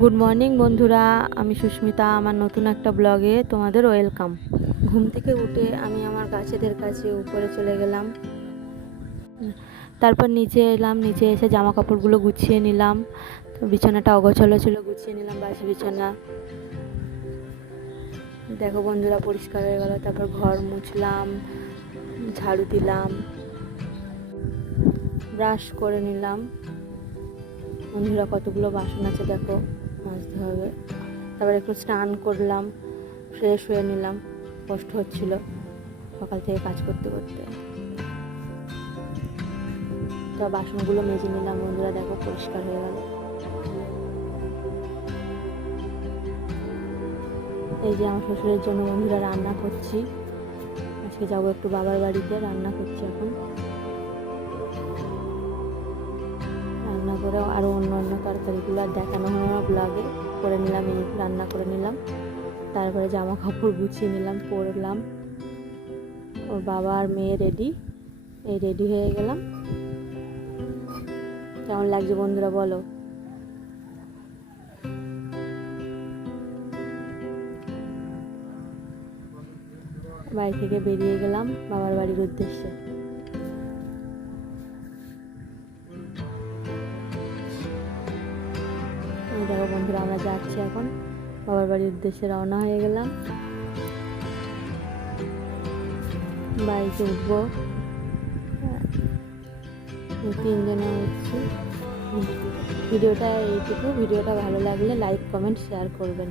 Good morning বন্ধুরা, আমি সুস্মিতা। আমার নতুন একটা ব্লগে তোমাদের ওয়েলকাম। ঘুম থেকে উঠে আমি আমার গাছেদের কাছে উপরে চলে গেলাম, তারপর নিচে এলাম। নিচে এসে জামা কাপড়গুলো গুছিয়ে নিলাম। তো বিছানাটা অগোছালো ছিল, গুছিয়ে নিলাম বাসি বিছানা। দেখো বন্ধুরা, পরিষ্কার হয়ে গেল। তারপর ঘর মুছলাম, ঝাড়ু দিলাম, ব্রাশ করে নিলাম। বন্ধুরা, কতগুলো বাসন আছে দেখো, মাজতে হবে। তারপর একটু স্নান করলাম, ফ্রেশ হয়ে নিলাম। কষ্ট হচ্ছিল সকাল থেকে কাজ করতে করতে। তো বাসনগুলো মেজে নিলাম। বন্ধুরা দেখো, পরিষ্কার হয়ে গেল। এই যে আমার শ্বশুরের জন্য বন্ধুরা রান্না করছি। আজকে যাবো একটু বাবার বাড়িতে, রান্না করছি এখন। রান্না করে আরও অন্য অন্য তরকারিগুলো আর দেখানো হয় না ব্লগে, করে নিলাম। এই রান্না করে নিলাম, তারপরে জামা কাপড় গুছিয়ে নিলাম, পরলাম। ওর বাবা আর মেয়ে রেডি হয়ে গেলাম। কেমন লাগছে বন্ধুরা বলো। বাড়ি থেকে বেরিয়ে গেলাম বাবার বাড়ির উদ্দেশ্যে। দেখো বন্ধুরা, আমরা যাচ্ছি এখন বাবার বাড়ির উদ্দেশ্যে, রওনা হয়ে গেলাম। বাড়িতে উঠবো, তিনজনে উঠছি। ভিডিওটা এইটুকু। ভিডিওটা ভালো লাগলে লাইক, কমেন্ট, শেয়ার করবেন।